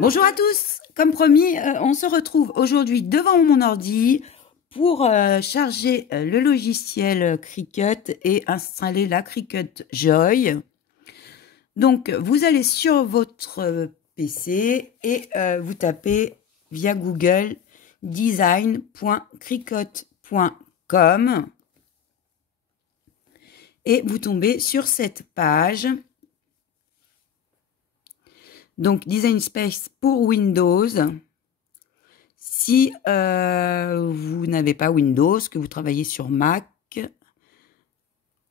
Bonjour à tous, comme promis, on se retrouve aujourd'hui devant mon ordi pour charger le logiciel Cricut et installer la Cricut Joy. Donc, vous allez sur votre PC et vous tapez via Google design.cricut.com et vous tombez sur cette page. Donc, Design Space pour Windows. Si vous n'avez pas Windows, que vous travaillez sur Mac,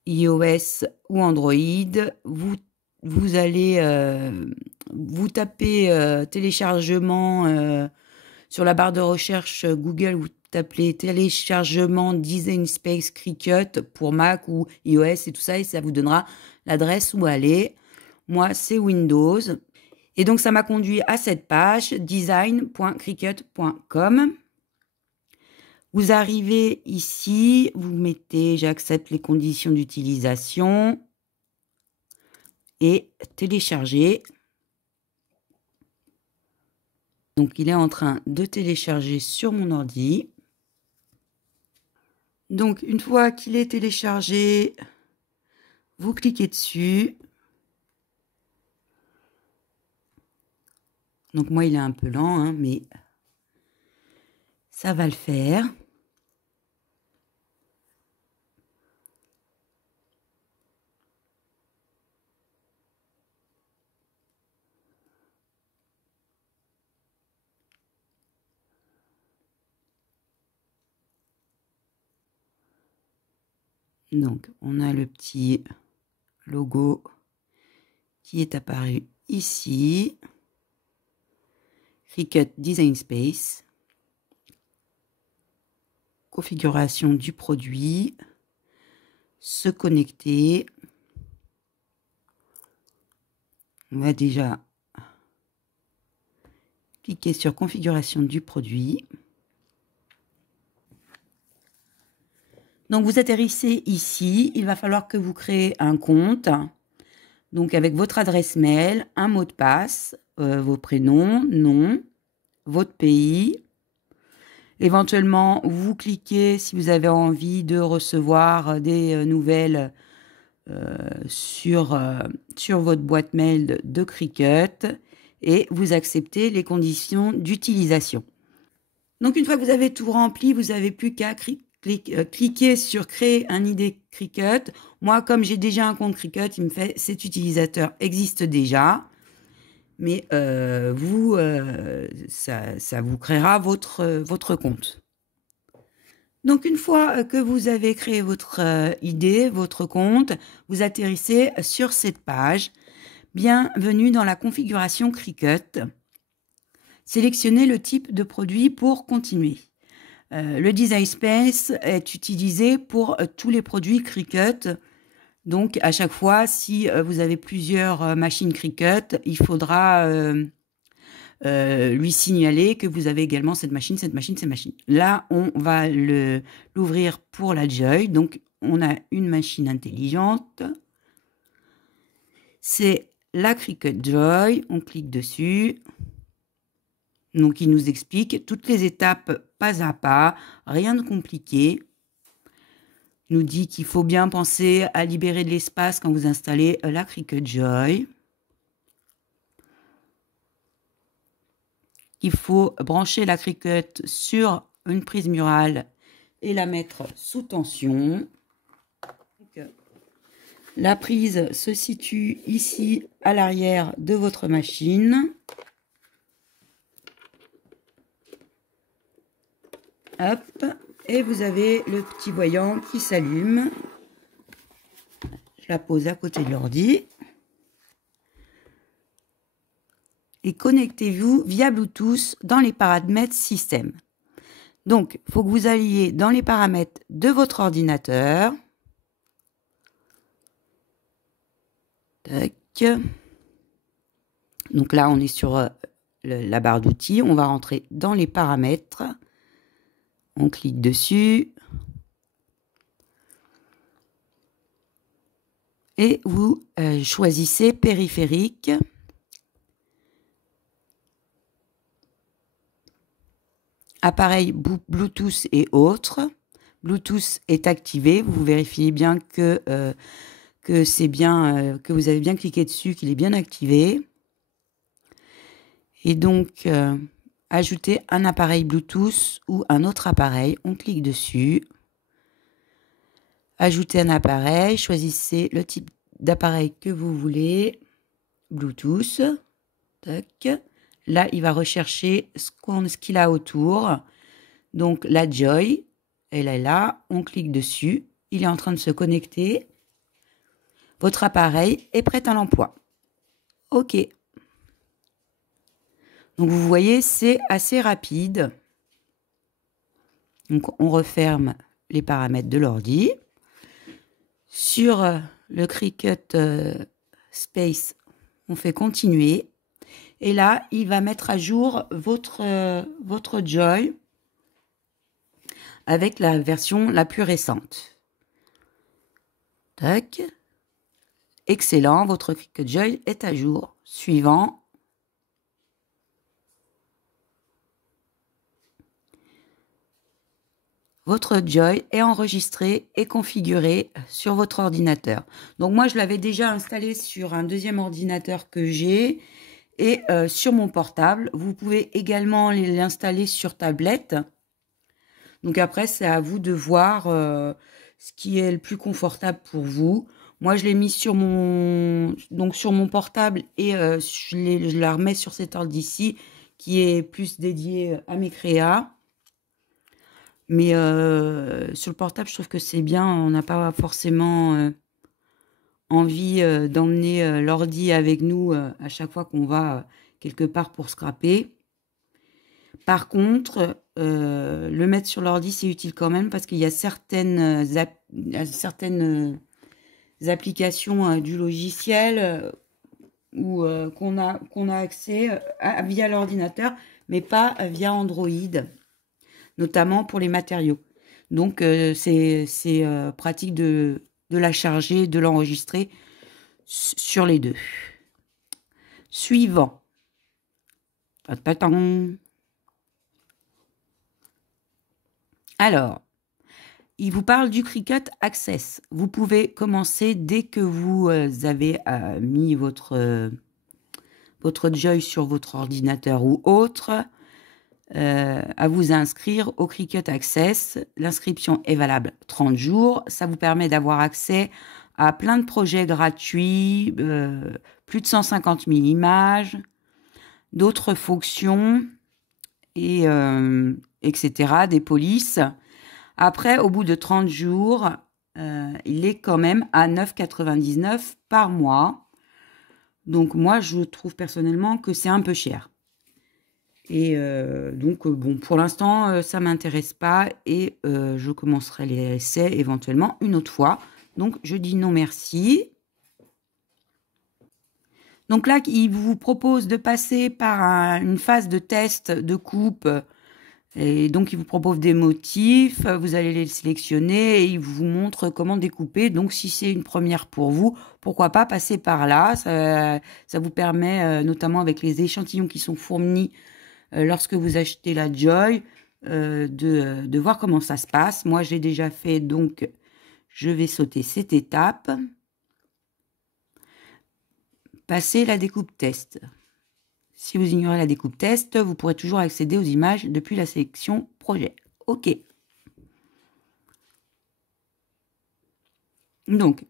iOS ou Android, vous allez vous tapez téléchargement sur la barre de recherche Google, vous tapez téléchargement Design Space Cricut pour Mac ou iOS et tout ça, et ça vous donnera l'adresse où aller. Moi, c'est Windows. Et donc, ça m'a conduit à cette page, design.cricut.com. Vous arrivez ici, vous mettez « J'accepte les conditions d'utilisation » et « Télécharger ». Donc, il est en train de télécharger sur mon ordi. Donc, une fois qu'il est téléchargé, vous cliquez dessus. Donc, moi, il est un peu lent, hein, mais ça va le faire. Donc, on a le petit logo qui est apparu ici. Cricut Design Space. Configuration du produit. Se connecter. On va déjà cliquer sur configuration du produit. Donc, vous atterrissez ici. Il va falloir que vous créez un compte. Donc, avec votre adresse mail, un mot de passe, vos prénoms, nom, votre pays. Éventuellement, vous cliquez si vous avez envie de recevoir des nouvelles sur votre boîte mail de Cricut et vous acceptez les conditions d'utilisation. Donc, une fois que vous avez tout rempli, vous n'avez plus qu'à cliquer sur créer un ID Cricut. Moi, comme j'ai déjà un compte Cricut, il me fait cet utilisateur existe déjà. Mais ça vous créera votre compte. Donc, une fois que vous avez créé votre ID, votre compte, vous atterrissez sur cette page. Bienvenue dans la configuration Cricut. Sélectionnez le type de produit pour continuer. Le Design Space est utilisé pour tous les produits Cricut. Donc, à chaque fois, si vous avez plusieurs machines Cricut, il faudra lui signaler que vous avez également cette machine, cette machine, cette machine. Là, on va l'ouvrir pour la Joy. Donc, on a une machine intelligente. C'est la Cricut Joy. On clique dessus. Donc, il nous explique toutes les étapes pas à pas, rien de compliqué. Il nous dit qu'il faut bien penser à libérer de l'espace quand vous installez la Cricut Joy. Il faut brancher la Cricut sur une prise murale et la mettre sous tension. Donc, la prise se situe ici à l'arrière de votre machine. Hop, et vous avez le petit voyant qui s'allume. Je la pose à côté de l'ordi. Et connectez-vous via Bluetooth dans les paramètres système. Donc, il faut que vous alliez dans les paramètres de votre ordinateur. Tac. Donc là, on est sur la barre d'outils. On va rentrer dans les paramètres. On clique dessus. Et vous choisissez périphérique. Appareil Bluetooth et autres. Bluetooth est activé. Vous vérifiez bien que c'est bien, que vous avez bien cliqué dessus, qu'il est bien activé. Et donc, ajouter un appareil Bluetooth ou un autre appareil. On clique dessus. Ajouter un appareil. Choisissez le type d'appareil que vous voulez. Bluetooth. Tac. Là, il va rechercher ce qu'il a autour. Donc, la Joy, elle est là. On clique dessus. Il est en train de se connecter. Votre appareil est prêt à l'emploi. OK. Donc, vous voyez, c'est assez rapide. Donc, on referme les paramètres de l'ordi. Sur le Cricut Space, on fait continuer. Et là, il va mettre à jour votre Joy avec la version la plus récente. Tac. Excellent, votre Cricut Joy est à jour. Suivant. Votre Joy est enregistré et configuré sur votre ordinateur. Donc moi, je l'avais déjà installé sur un deuxième ordinateur que j'ai et sur mon portable. Vous pouvez également l'installer sur tablette. Donc après, c'est à vous de voir ce qui est le plus confortable pour vous. Moi, je l'ai mis sur mon portable et je la remets sur cet ordi ici qui est plus dédié à mes créas. Mais sur le portable, je trouve que c'est bien. On n'a pas forcément envie d'emmener l'ordi avec nous à chaque fois qu'on va quelque part pour scraper. Par contre, le mettre sur l'ordi, c'est utile quand même parce qu'il y a certaines applications du logiciel qu'on a accès via l'ordinateur, mais pas via Android, notamment pour les matériaux. Donc, c'est pratique de la charger, de l'enregistrer sur les deux. Suivant. Alors, il vous parle du Cricut Access. Vous pouvez commencer dès que vous avez mis votre Joy sur votre ordinateur ou autre, à vous inscrire au Cricut Access. L'inscription est valable 30 jours. Ça vous permet d'avoir accès à plein de projets gratuits, plus de 150 000 images, d'autres fonctions, et etc., des polices. Après, au bout de 30 jours, il est quand même à 9,99 € par mois. Donc moi, je trouve personnellement que c'est un peu cher. Et donc, bon, pour l'instant, ça ne m'intéresse pas et je commencerai les essais éventuellement une autre fois. Donc, je dis non merci. Donc là, il vous propose de passer par une phase de test de coupe. Et donc, il vous propose des motifs. Vous allez les sélectionner et il vous montre comment découper. Donc, si c'est une première pour vous, pourquoi pas passer par là. Ça vous permet, notamment avec les échantillons qui sont fournis lorsque vous achetez la Joy, de voir comment ça se passe. Moi, j'ai déjà fait, donc je vais sauter cette étape. Passer la découpe test. Si vous ignorez la découpe test, vous pourrez toujours accéder aux images depuis la sélection projet. OK. Donc,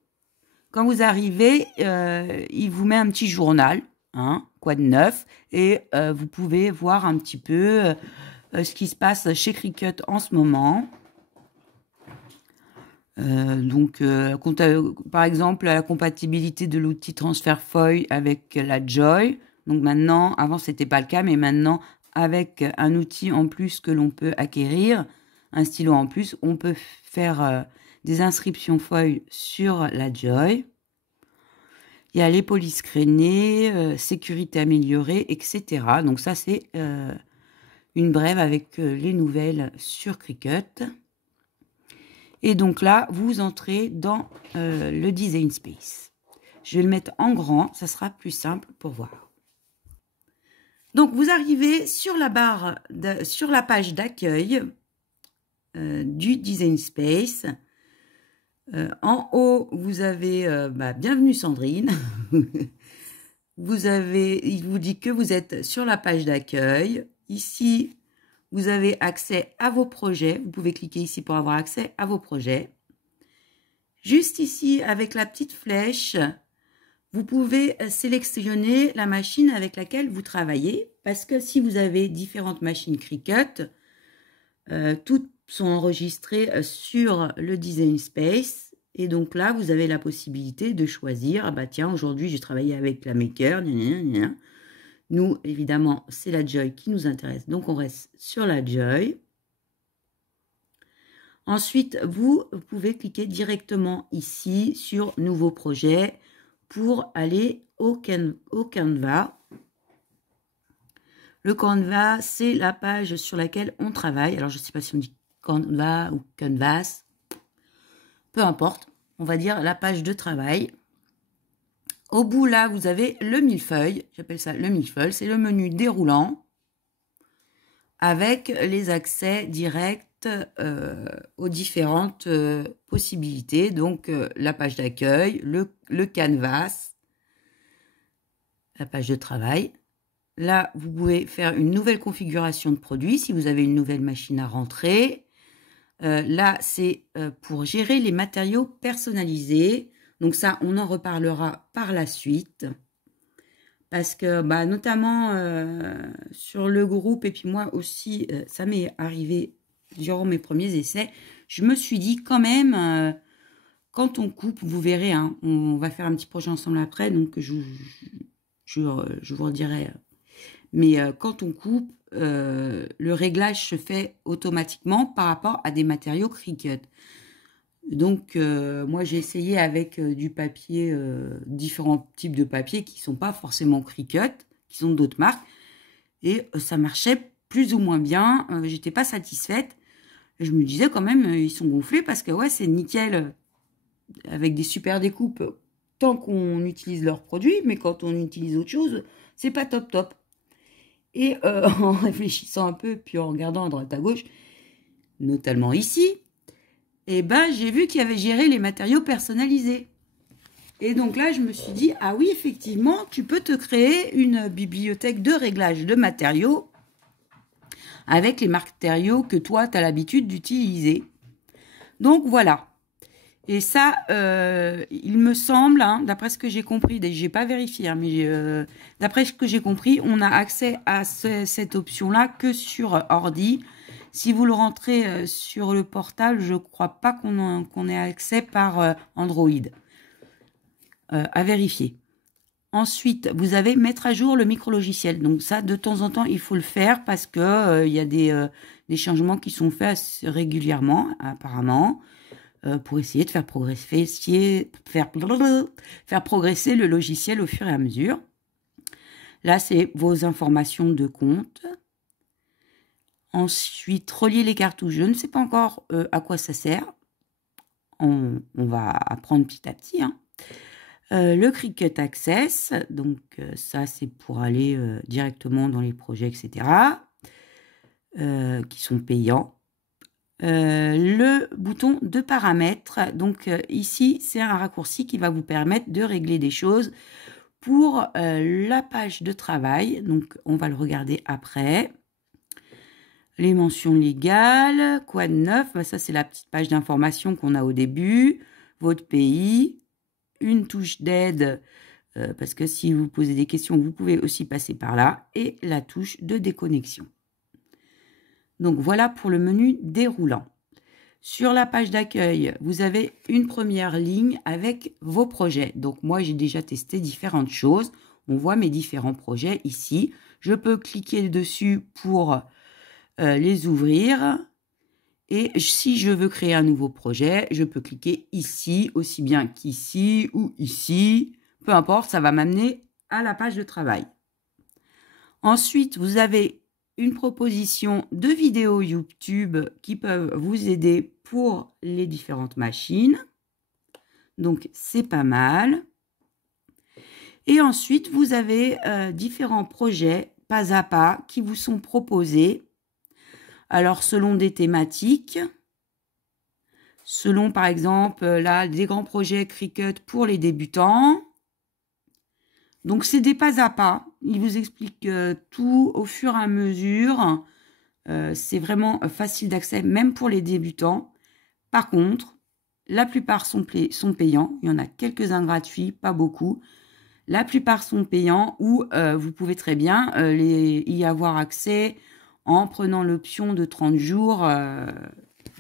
quand vous arrivez, il vous met un petit journal, hein, quoi de neuf, et vous pouvez voir un petit peu ce qui se passe chez Cricut en ce moment. Par exemple, la compatibilité de l'outil Transfer Foil avec la Joy. Donc maintenant, avant c'était pas le cas, mais maintenant avec un outil en plus que l'on peut acquérir, un stylo en plus, on peut faire des inscriptions foil sur la Joy. Il y a les polices crénées, sécurité améliorée, etc. Donc ça c'est une brève avec les nouvelles sur Cricut. Et donc là, vous entrez dans le Design Space. Je vais le mettre en grand, ça sera plus simple pour voir. Donc, vous arrivez sur la barre, sur la page d'accueil du Design Space. En haut, vous avez bienvenue Sandrine. Il vous dit que vous êtes sur la page d'accueil. Ici, vous avez accès à vos projets. Vous pouvez cliquer ici pour avoir accès à vos projets. Juste ici, avec la petite flèche, vous pouvez sélectionner la machine avec laquelle vous travaillez. Parce que si vous avez différentes machines Cricut, toutes sont enregistrées sur le Design Space. Et donc là, vous avez la possibilité de choisir, ah bah tiens, aujourd'hui, j'ai travaillé avec la Maker. Nous, évidemment, c'est la Joy qui nous intéresse. Donc, on reste sur la Joy. Ensuite, vous pouvez cliquer directement ici sur « Nouveau projet » pour aller au Canva. Le Canva, c'est la page sur laquelle on travaille. Alors, je ne sais pas si on dit Canva ou Canvas. Peu importe, on va dire la page de travail. Au bout, là, vous avez le millefeuille. J'appelle ça le millefeuille. C'est le menu déroulant avec les accès directs aux différentes possibilités. Donc, la page d'accueil, le canvas, la page de travail. Là, vous pouvez faire une nouvelle configuration de produit si vous avez une nouvelle machine à rentrer. Là, c'est pour gérer les matériaux personnalisés. Donc ça, on en reparlera par la suite. Parce que, notamment sur le groupe, et puis moi aussi, ça m'est arrivé durant mes premiers essais, je me suis dit quand même, quand on coupe, vous verrez, hein, on va faire un petit projet ensemble après, donc je vous redirai. Mais quand on coupe, le réglage se fait automatiquement par rapport à des matériaux Cricut. Donc, moi, j'ai essayé avec du papier, différents types de papier qui ne sont pas forcément Cricut, qui sont d'autres marques. Et ça marchait plus ou moins bien. J'étais pas satisfaite. Je me disais quand même, ils sont gonflés parce que ouais, c'est nickel avec des super découpes tant qu'on utilise leurs produits. Mais quand on utilise autre chose, c'est pas top top. Et en réfléchissant un peu, puis en regardant à droite à gauche, notamment ici, et j'ai vu qu'il y avait géré les matériaux personnalisés. Et donc là, je me suis dit, ah oui, effectivement, tu peux te créer une bibliothèque de réglage de matériaux avec les matériaux que toi, tu as l'habitude d'utiliser. Donc voilà. Et ça, il me semble, hein, d'après ce que j'ai compris, je n'ai pas vérifié, hein, mais d'après ce que j'ai compris, on a accès à cette option-là que sur ordi. Si vous le rentrez sur le portable, je ne crois pas qu'on ait accès par Android. À vérifier. Ensuite, vous avez mettre à jour le micro-logiciel. Donc ça, de temps en temps, il faut le faire parce que y a des changements qui sont faits régulièrement, apparemment, pour essayer de faire progresser le logiciel au fur et à mesure. Là, c'est vos informations de compte. Ensuite, relier les cartouches. Je ne sais pas encore à quoi ça sert. On va apprendre petit à petit. Hein. Le Cricut Access, donc ça c'est pour aller directement dans les projets, etc. Qui sont payants. Le bouton de paramètres, donc ici c'est un raccourci qui va vous permettre de régler des choses pour la page de travail. Donc on va le regarder après. Les mentions légales, quoi de neuf, ça c'est la petite page d'information qu'on a au début, votre pays, une touche d'aide, parce que si vous posez des questions, vous pouvez aussi passer par là, et la touche de déconnexion. Donc voilà pour le menu déroulant. Sur la page d'accueil, vous avez une première ligne avec vos projets. Donc moi j'ai déjà testé différentes choses. On voit mes différents projets ici. Je peux cliquer dessus pour les ouvrir. Et si je veux créer un nouveau projet, je peux cliquer ici, aussi bien qu'ici ou ici. Peu importe, ça va m'amener à la page de travail. Ensuite, vous avez une proposition de vidéos YouTube qui peuvent vous aider pour les différentes machines. Donc, c'est pas mal. Et ensuite, vous avez différents projets, pas à pas, qui vous sont proposés. Alors, selon des thématiques, selon, par exemple, là, des grands projets Cricut pour les débutants. Donc, c'est des pas à pas. Il vous explique tout au fur et à mesure. C'est vraiment facile d'accès, même pour les débutants. Par contre, la plupart sont payants. Il y en a quelques-uns gratuits, pas beaucoup. La plupart sont payants ou vous pouvez très bien y avoir accès en prenant l'option de 30 jours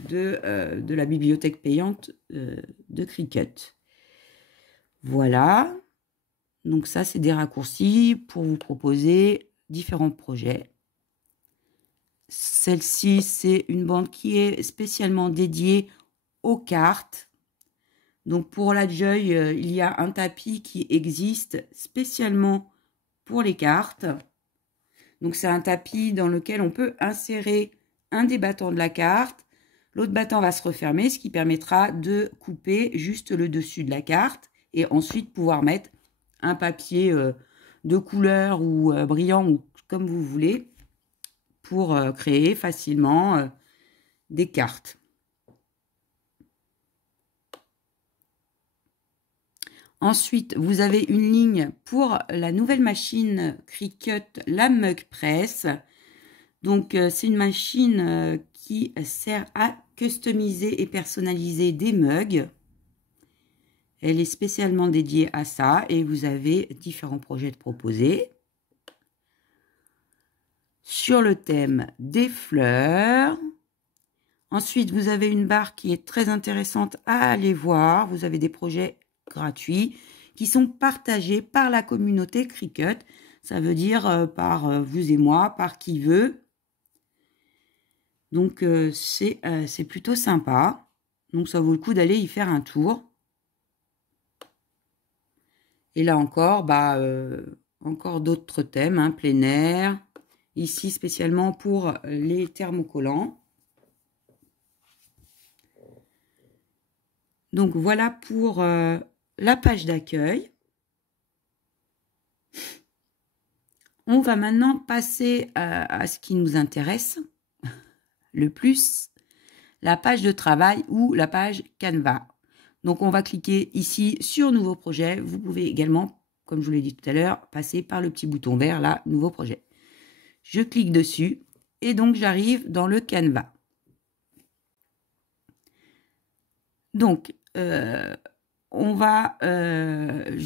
de la bibliothèque payante de Cricut. Voilà. Donc ça, c'est des raccourcis pour vous proposer différents projets. Celle-ci, c'est une bande qui est spécialement dédiée aux cartes. Donc pour la Joy, il y a un tapis qui existe spécialement pour les cartes. Donc c'est un tapis dans lequel on peut insérer un des battants de la carte. L'autre battant va se refermer, ce qui permettra de couper juste le dessus de la carte et ensuite pouvoir mettre un papier de couleur ou brillant ou comme vous voulez pour créer facilement des cartes. Ensuite, vous avez une ligne pour la nouvelle machine Cricut, la Mug Press. Donc, c'est une machine qui sert à customiser et personnaliser des mugs. Elle est spécialement dédiée à ça et vous avez différents projets de proposer. Sur le thème des fleurs. Ensuite, vous avez une barre qui est très intéressante à aller voir. Vous avez des projets gratuits qui sont partagés par la communauté Cricut. Ça veut dire par vous et moi, par qui veut. Donc, c'est plutôt sympa. Donc, ça vaut le coup d'aller y faire un tour. Et là encore, encore d'autres thèmes, hein, plein air. Ici, spécialement pour les thermocollants. Donc, voilà pour la page d'accueil. On va maintenant passer à ce qui nous intéresse le plus, la page de travail ou la page Canva. Donc, on va cliquer ici sur Nouveau projet. Vous pouvez également, comme je vous l'ai dit tout à l'heure, passer par le petit bouton vert, là, Nouveau projet. Je clique dessus et donc j'arrive dans le Canva. Donc, je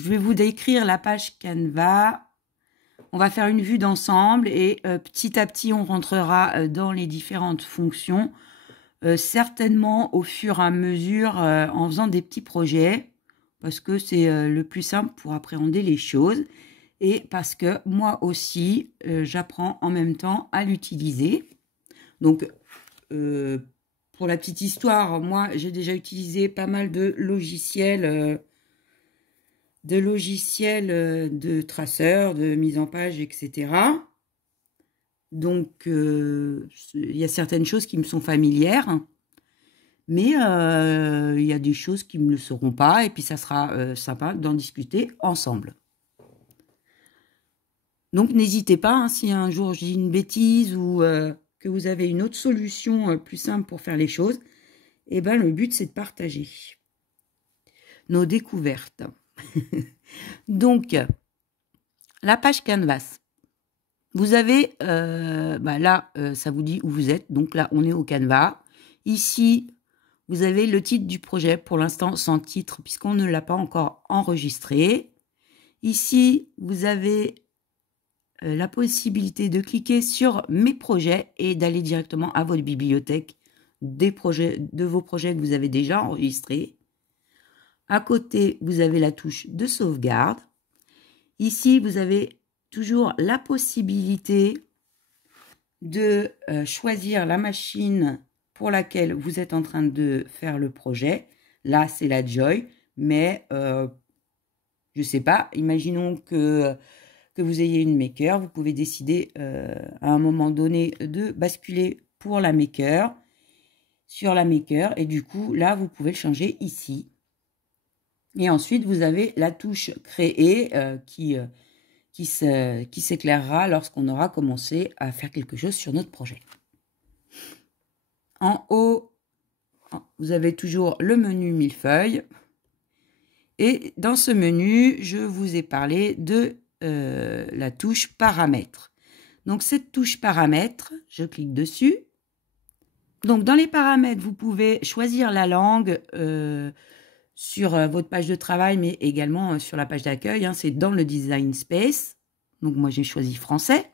vais vous décrire la page Canva. On va faire une vue d'ensemble et petit à petit, on rentrera dans les différentes fonctions. Certainement au fur et à mesure en faisant des petits projets parce que c'est le plus simple pour appréhender les choses et parce que moi aussi, j'apprends en même temps à l'utiliser. Donc, pour la petite histoire, moi, j'ai déjà utilisé pas mal de logiciels de traceurs, de mise en page, etc. Donc, il y a certaines choses qui me sont familières, mais il y a des choses qui ne me le seront pas, et puis ça sera sympa d'en discuter ensemble. Donc, n'hésitez pas, hein, si un jour je dis une bêtise ou que vous avez une autre solution plus simple pour faire les choses, eh ben, le but, c'est de partager nos découvertes. Donc, la page Canvas. Vous avez, là, ça vous dit où vous êtes. Donc là, on est au Canva. Ici, vous avez le titre du projet, pour l'instant sans titre, puisqu'on ne l'a pas encore enregistré. Ici, vous avez la possibilité de cliquer sur mes projets et d'aller directement à votre bibliothèque de vos projets que vous avez déjà enregistrés. À côté, vous avez la touche de sauvegarde. Ici, vous avez toujours la possibilité de choisir la machine pour laquelle vous êtes en train de faire le projet. Là, c'est la Joy, mais je ne sais pas, imaginons que vous ayez une Maker, vous pouvez décider à un moment donné de basculer pour la Maker, sur la Maker, et du coup, là, vous pouvez le changer ici. Et ensuite, vous avez la touche créer qui s'éclairera lorsqu'on aura commencé à faire quelque chose sur notre projet. En haut, vous avez toujours le menu millefeuille. Et dans ce menu, je vous ai parlé de la touche paramètres. Donc cette touche paramètres, je clique dessus. Donc dans les paramètres, vous pouvez choisir la langue sur votre page de travail, mais également sur la page d'accueil. Hein, c'est dans le design space. Donc moi j'ai choisi français.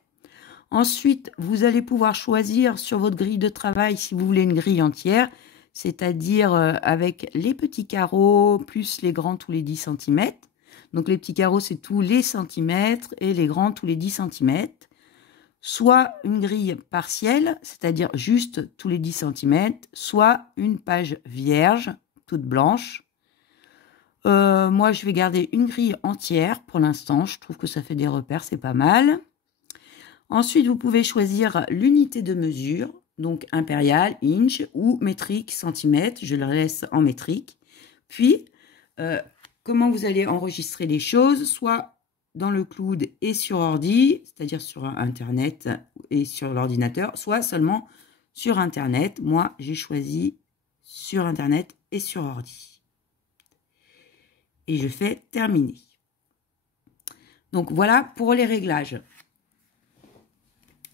Ensuite, vous allez pouvoir choisir sur votre grille de travail si vous voulez une grille entière, c'est-à-dire avec les petits carreaux plus les grands tous les 10 cm. Donc les petits carreaux, c'est tous les centimètres et les grands tous les 10 cm. Soit une grille partielle, c'est-à-dire juste tous les 10 cm, soit une page vierge, toute blanche. Moi, je vais garder une grille entière pour l'instant. Je trouve que ça fait des repères, c'est pas mal. Ensuite, vous pouvez choisir l'unité de mesure, donc impérial, inch ou métrique, centimètre. Je le laisse en métrique. Puis, comment vous allez enregistrer les choses, soit dans le cloud et sur ordi, c'est-à-dire sur Internet et sur l'ordinateur, soit seulement sur Internet. Moi, j'ai choisi sur Internet et sur ordi. Et je fais terminer. Donc, voilà pour les réglages.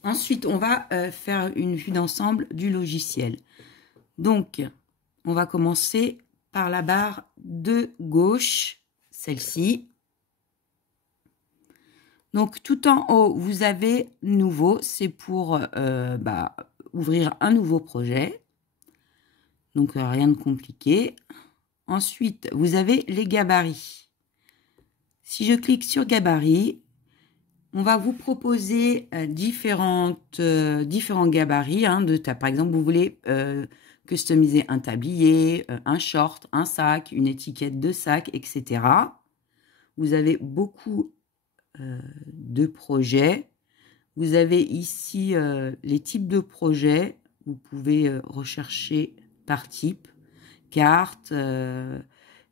Ensuite, on va faire une vue d'ensemble du logiciel. Donc, on va commencer par la barre de gauche, celle-ci. Donc, tout en haut, vous avez nouveau. C'est pour ouvrir un nouveau projet. Donc, rien de compliqué. Ensuite, vous avez les gabarits. Si je clique sur gabarits, on va vous proposer différents gabarits de taille. Par exemple, vous voulez customiser un tablier, un short, un sac, une étiquette de sac, etc. Vous avez beaucoup de projets. Vous avez ici les types de projets. Vous pouvez rechercher par type, carte,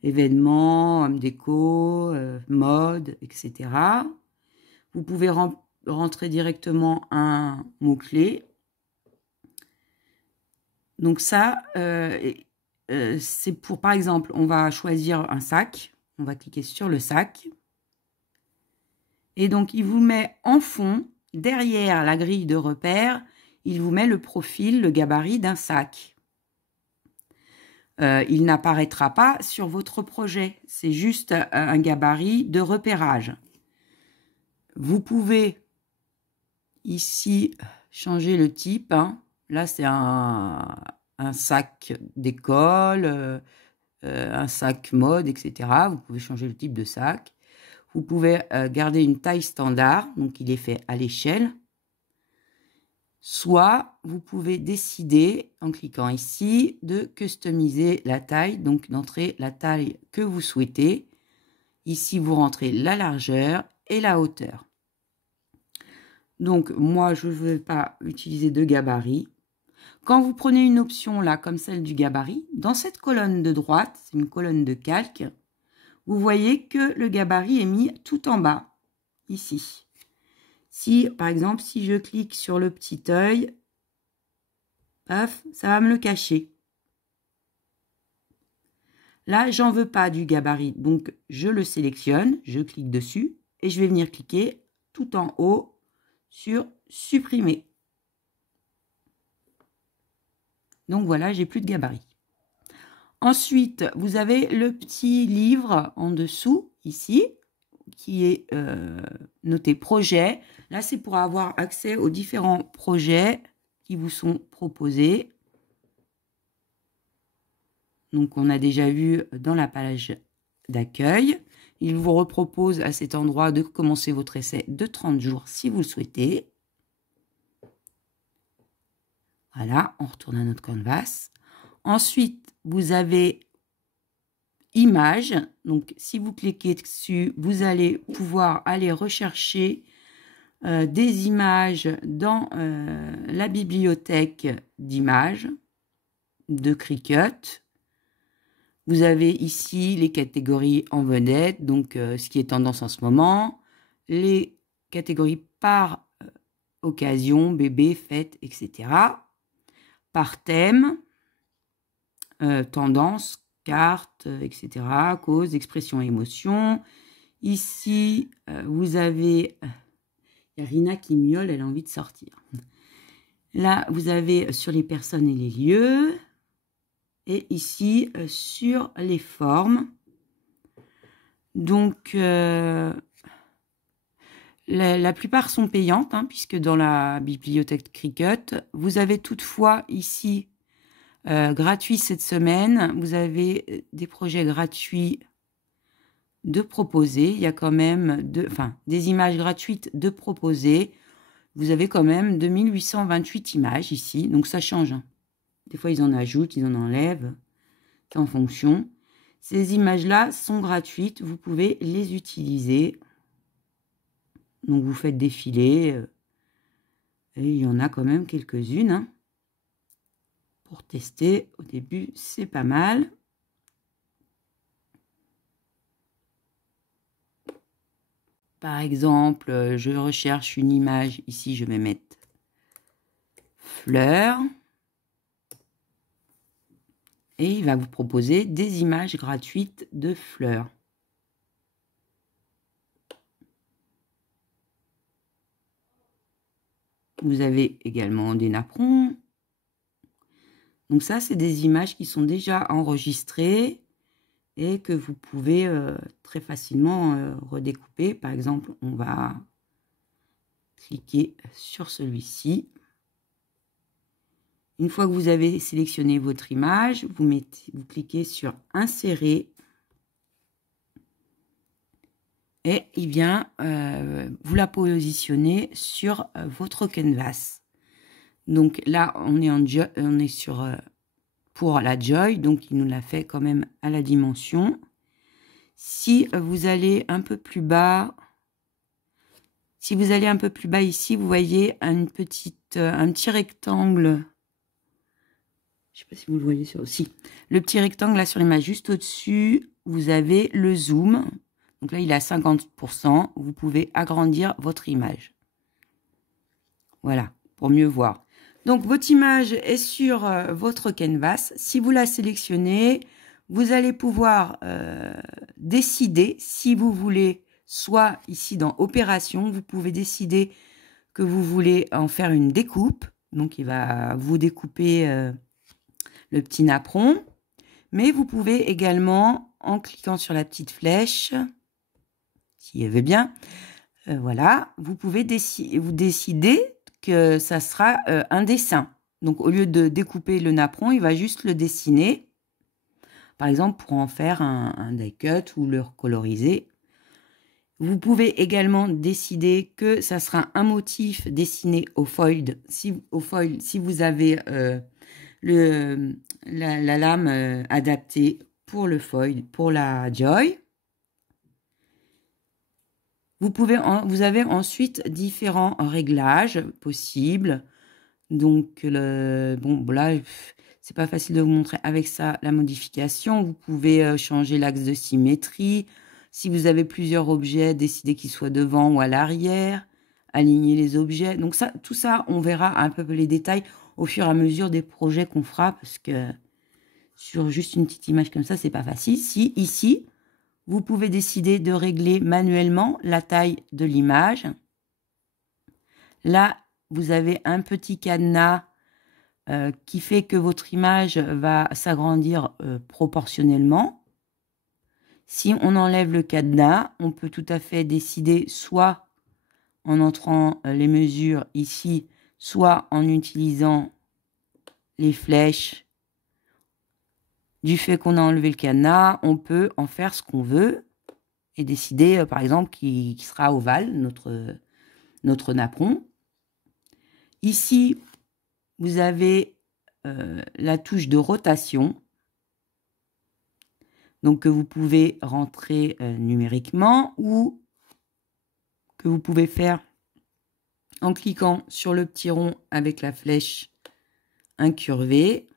événements, homme déco, mode, etc. Vous pouvez rentrer directement un mot-clé. Donc ça, c'est pour, par exemple, on va choisir un sac. On va cliquer sur le sac. Et donc, il vous met en fond, derrière la grille de repères, il vous met le profil, le gabarit d'un sac. Il n'apparaîtra pas sur votre projet. C'est juste un gabarit de repérage. Vous pouvez ici changer le type. Là, c'est un sac d'école, un sac mode, etc. Vous pouvez changer le type de sac. Vous pouvez garder une taille standard, donc il est fait à l'échelle. Soit vous pouvez décider, en cliquant ici, de customiser la taille, donc d'entrer la taille que vous souhaitez. Ici, vous rentrez la largeur et la hauteur. Donc, moi, je ne veux pas utiliser de gabarit. Quand vous prenez une option là, comme celle du gabarit, dans cette colonne de droite, c'est une colonne de calque, vous voyez que le gabarit est mis tout en bas, ici. Si, par exemple, si je clique sur le petit œil, paf, ça va me le cacher. Là, j'en veux pas du gabarit, donc je le sélectionne, je clique dessus et je vais venir cliquer tout en haut sur supprimer. Donc voilà, j'ai plus de gabarit. Ensuite, vous avez le petit livre en dessous, ici, qui est noté projet. Là, c'est pour avoir accès aux différents projets qui vous sont proposés. Donc, on a déjà vu dans la page d'accueil. Il vous repropose à cet endroit de commencer votre essai de 30 jours si vous le souhaitez. Voilà, on retourne à notre canvas. Ensuite, vous avez images. Donc, si vous cliquez dessus, vous allez pouvoir aller rechercher des images dans la bibliothèque d'images de Cricut. Vous avez ici les catégories en vedette, donc ce qui est tendance en ce moment, les catégories par occasion, bébé, fête, etc. Par thème, tendance, carte, etc. Cause, expression, émotion. Ici, vous avez... Il y a Rina qui miaule, elle a envie de sortir. Là, vous avez sur les personnes et les lieux. Et ici, sur les formes. Donc, la plupart sont payantes, hein, puisque dans la bibliothèque Cricut, vous avez toutefois ici, gratuit cette semaine, vous avez des projets gratuits de proposer. Il y a quand même des images gratuites de proposer. Vous avez quand même 2828 images ici, donc ça change. Des fois, ils en ajoutent, ils en enlèvent, c'est en fonction. Ces images-là sont gratuites, vous pouvez les utiliser. Donc, vous faites défiler. Et il y en a quand même quelques-unes. Hein. Pour tester, au début, c'est pas mal. Par exemple, je recherche une image. Ici, je vais mettre fleurs. Et il va vous proposer des images gratuites de fleurs. Vous avez également des napperons. Donc ça, c'est des images qui sont déjà enregistrées et que vous pouvez très facilement redécouper. Par exemple, on va cliquer sur celui-ci. Une fois que vous avez sélectionné votre image, vous cliquez sur Insérer. Et il vient vous la positionner sur votre canvas. Donc là, on est sur pour la Joy, donc il nous l'a fait quand même à la dimension. Si vous allez un peu plus bas, ici, vous voyez un petit rectangle. Je ne sais pas si vous le voyez sur aussi. Le petit rectangle là sur l'image juste au-dessus, vous avez le zoom. Donc là, il est à 50%. Vous pouvez agrandir votre image. Voilà, pour mieux voir. Donc, votre image est sur votre canvas. Si vous la sélectionnez, vous allez pouvoir décider si vous voulez, soit ici dans Opération, vous pouvez décider que vous voulez en faire une découpe. Donc, il va vous découper le petit napperon. Mais vous pouvez également, en cliquant sur la petite flèche, s'il y avait bien, voilà, vous pouvez décider que ça sera un dessin. Donc, au lieu de découper le napperon, il va juste le dessiner. Par exemple, pour en faire un die cut ou le recoloriser. Vous pouvez également décider que ça sera un motif dessiné au foil. Si vous avez la lame adaptée pour le foil, pour la Joy. Vous avez ensuite différents réglages possibles. Donc, bon, là, c'est pas facile de vous montrer avec ça la modification. Vous pouvez changer l'axe de symétrie. Si vous avez plusieurs objets, décidez qu'ils soient devant ou à l'arrière. Aligner les objets. Donc, tout ça, on verra un peu les détails au fur et à mesure des projets qu'on fera. Parce que sur juste une petite image comme ça, c'est pas facile. Si, ici, vous pouvez décider de régler manuellement la taille de l'image. Là, vous avez un petit cadenas qui fait que votre image va s'agrandir proportionnellement. Si on enlève le cadenas, on peut tout à fait décider soit en entrant les mesures ici, soit en utilisant les flèches. Du fait qu'on a enlevé le cadenas, on peut en faire ce qu'on veut et décider, par exemple, qui sera ovale, notre napperon. Ici, vous avez la touche de rotation, donc que vous pouvez rentrer numériquement ou que vous pouvez faire en cliquant sur le petit rond avec la flèche incurvée.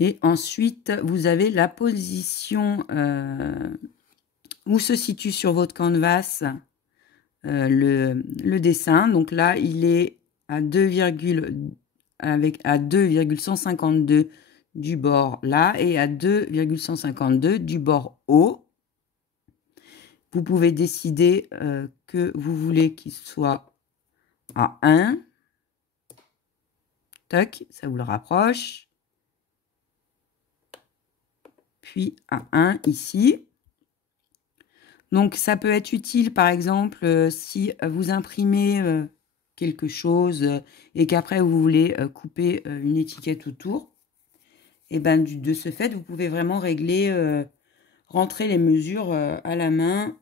Et ensuite, vous avez la position où se situe sur votre canvas le dessin. Donc là, il est à 2,152 du bord là et à 2,152 du bord haut. Vous pouvez décider que vous voulez qu'il soit à 1. Toc, ça vous le rapproche. Puis à 1 ici. Donc, ça peut être utile, par exemple, si vous imprimez quelque chose et qu'après, vous voulez couper une étiquette autour. Et ben, de ce fait, vous pouvez vraiment régler, rentrer les mesures à la main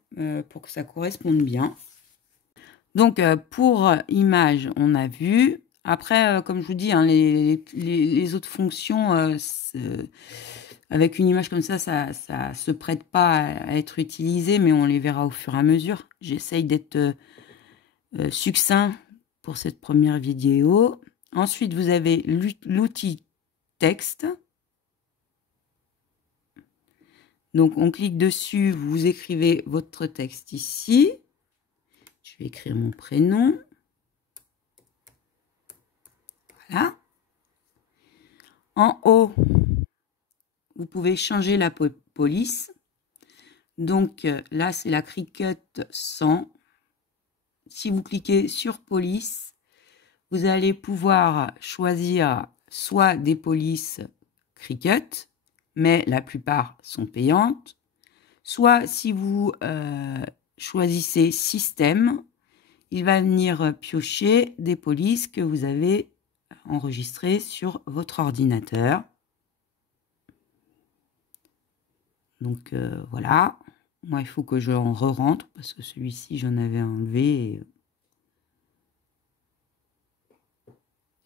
pour que ça corresponde bien. Donc, pour image, on a vu. Après, comme je vous dis, hein, les autres fonctions, avec une image comme ça se prête pas à être utilisé, mais on les verra au fur et à mesure. J'essaye d'être succinct pour cette première vidéo. Ensuite, vous avez l'outil texte. Donc, on clique dessus, vous écrivez votre texte ici. Je vais écrire mon prénom. Voilà. En haut, vous pouvez changer la police. Donc là, c'est la Cricut 100. Si vous cliquez sur police, vous allez pouvoir choisir soit des polices Cricut, mais la plupart sont payantes. Soit si vous choisissez système, il va venir piocher des polices que vous avez enregistrées sur votre ordinateur. Donc voilà, moi il faut que je en re-rentre parce que celui-ci j'en avais enlevé et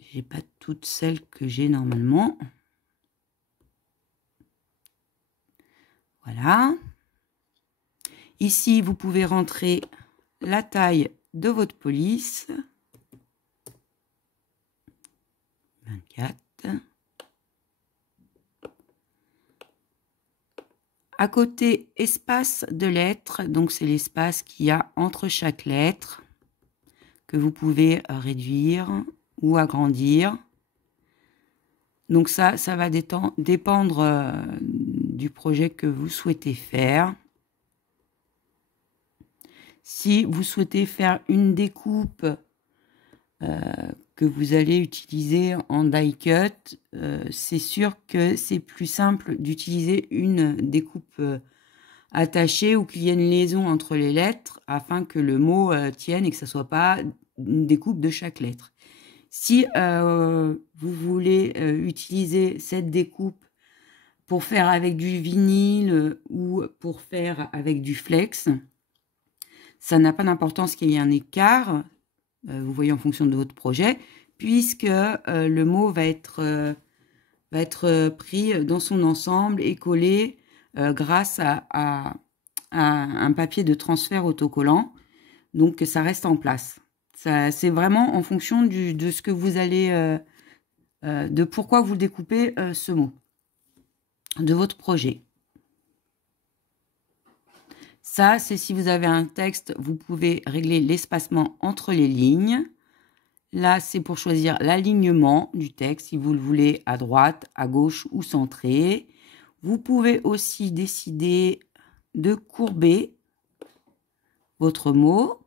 j'ai pas toutes celles que j'ai normalement. Voilà. Ici vous pouvez rentrer la taille de votre police. 24. À côté, espace de lettres, donc c'est l'espace qu'il y a entre chaque lettre que vous pouvez réduire ou agrandir. Donc ça va dépendre du projet que vous souhaitez faire. Si vous souhaitez faire une découpe que vous allez utiliser en die cut, c'est sûr que c'est plus simple d'utiliser une découpe attachée ou qu'il y ait une liaison entre les lettres afin que le mot tienne et que ça soit pas une découpe de chaque lettre. Si vous voulez utiliser cette découpe pour faire avec du vinyle ou pour faire avec du flex, ça n'a pas d'importance qu'il y ait un écart. Vous voyez en fonction de votre projet, puisque le mot va être pris dans son ensemble et collé grâce à un papier de transfert autocollant. Donc, ça reste en place. C'est vraiment en fonction de ce que vous allez... de pourquoi vous découpez ce mot, de votre projet. Ça, c'est si vous avez un texte, vous pouvez régler l'espacement entre les lignes. Là, c'est pour choisir l'alignement du texte, si vous le voulez à droite, à gauche ou centré. Vous pouvez aussi décider de courber votre mot.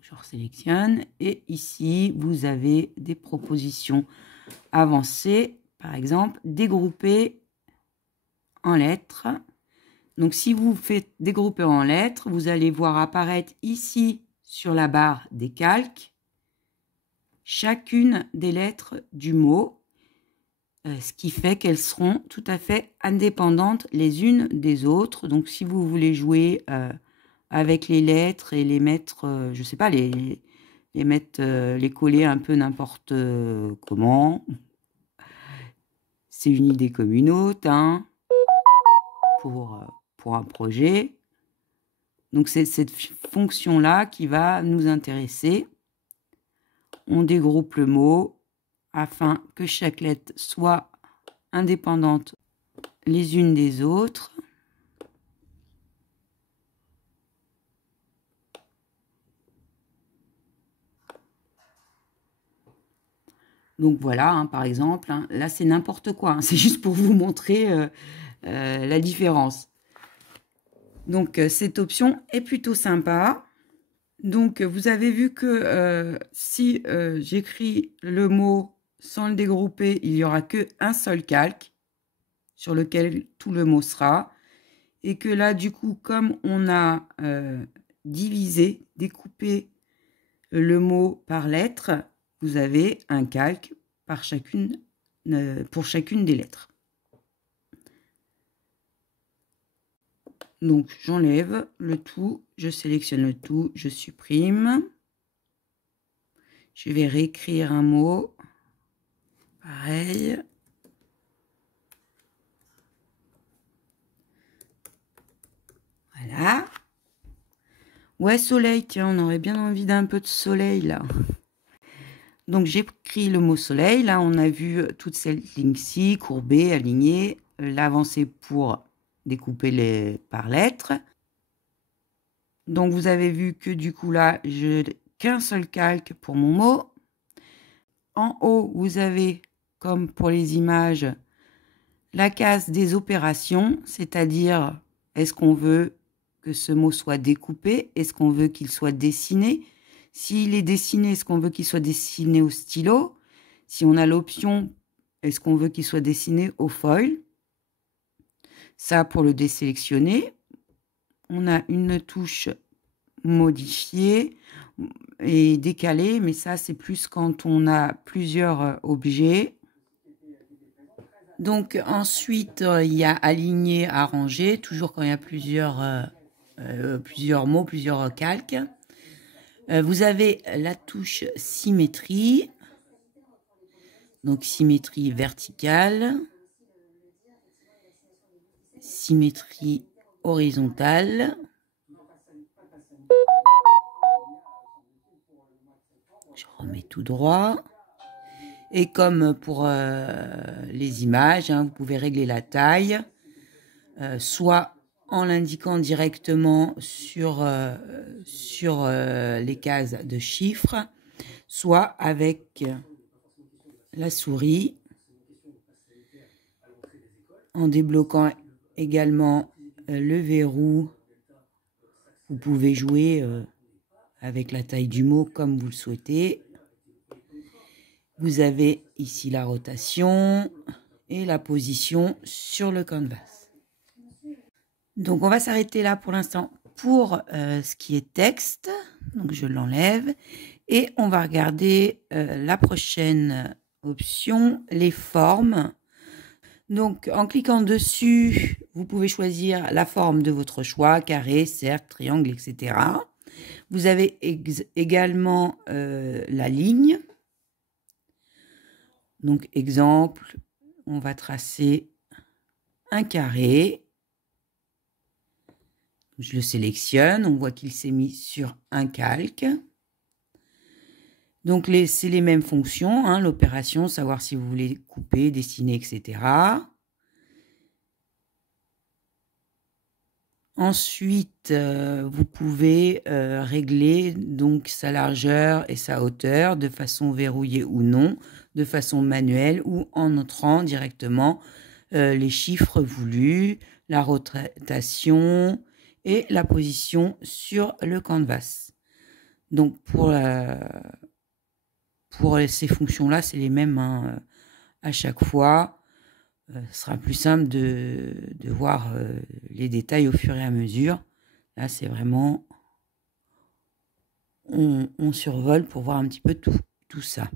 Je resélectionne et ici, vous avez des propositions avancées. Par exemple, dégrouper en lettres. Donc, si vous faites dégrouper en lettres, vous allez voir apparaître ici sur la barre des calques chacune des lettres du mot, ce qui fait qu'elles seront tout à fait indépendantes les unes des autres. Donc, si vous voulez jouer avec les lettres et les mettre, je sais pas, les mettre, les coller un peu n'importe comment, c'est une idée comme une autre, hein, pour un projet. Donc, c'est cette fonction-là qui va nous intéresser. On dégroupe le mot afin que chaque lettre soit indépendante les unes des autres. Donc voilà, hein, par exemple, hein, là c'est n'importe quoi, hein, c'est juste pour vous montrer la différence. Donc cette option est plutôt sympa. Donc vous avez vu que si j'écris le mot sans le dégrouper, il n'y aura qu'un seul calque sur lequel tout le mot sera. Et que là, du coup, comme on a divisé, découpé le mot par lettre, vous avez un calque par chacune, pour chacune des lettres. Donc, j'enlève le tout, je sélectionne le tout, je supprime. Je vais réécrire un mot. Pareil. Voilà. Ouais, soleil, tiens, on aurait bien envie d'un peu de soleil, là. Donc, j'écris le mot soleil. Là, on a vu toute cette ligne-ci, courbée, alignée. L'avancée pour découper par lettres. Donc, vous avez vu que du coup, là, je n'ai qu'un seul calque pour mon mot. En haut, vous avez, comme pour les images, la case des opérations, c'est-à-dire, est-ce qu'on veut que ce mot soit découpé? Est-ce qu'on veut qu'il soit dessiné? S'il est dessiné, est-ce qu'on veut qu'il soit dessiné au stylo? Si on a l'option, est-ce qu'on veut qu'il soit dessiné au foil? Ça, pour le désélectionner, on a une touche modifier et décaler, mais ça, c'est plus quand on a plusieurs objets. Donc, ensuite, il y a aligner, arranger, toujours quand il y a plusieurs mots, plusieurs calques. Vous avez la touche symétrie, donc symétrie verticale, symétrie horizontale. Je remets tout droit. Et comme pour les images, hein, vous pouvez régler la taille, soit en l'indiquant directement sur les cases de chiffres, soit avec la souris, en débloquant également le verrou. Vous pouvez jouer avec la taille du mot comme vous le souhaitez. Vous avez ici la rotation et la position sur le canvas. Donc, on va s'arrêter là pour l'instant pour ce qui est texte. Donc, je l'enlève. Et on va regarder la prochaine option, les formes. Donc, en cliquant dessus, vous pouvez choisir la forme de votre choix, carré, cercle, triangle, etc. Vous avez également la ligne. Donc, exemple, on va tracer un carré. Je le sélectionne, on voit qu'il s'est mis sur un calque. Donc, c'est les mêmes fonctions, hein, l'opération, savoir si vous voulez couper, dessiner, etc. Ensuite, vous pouvez régler donc sa largeur et sa hauteur de façon verrouillée ou non, de façon manuelle ou en entrant directement les chiffres voulus, la rotation et la position sur le canvas. Donc pour ces fonctions-là, c'est les mêmes hein, à chaque fois. Ce sera plus simple de voir les détails au fur et à mesure. Là, c'est vraiment... On survole pour voir un petit peu tout ça.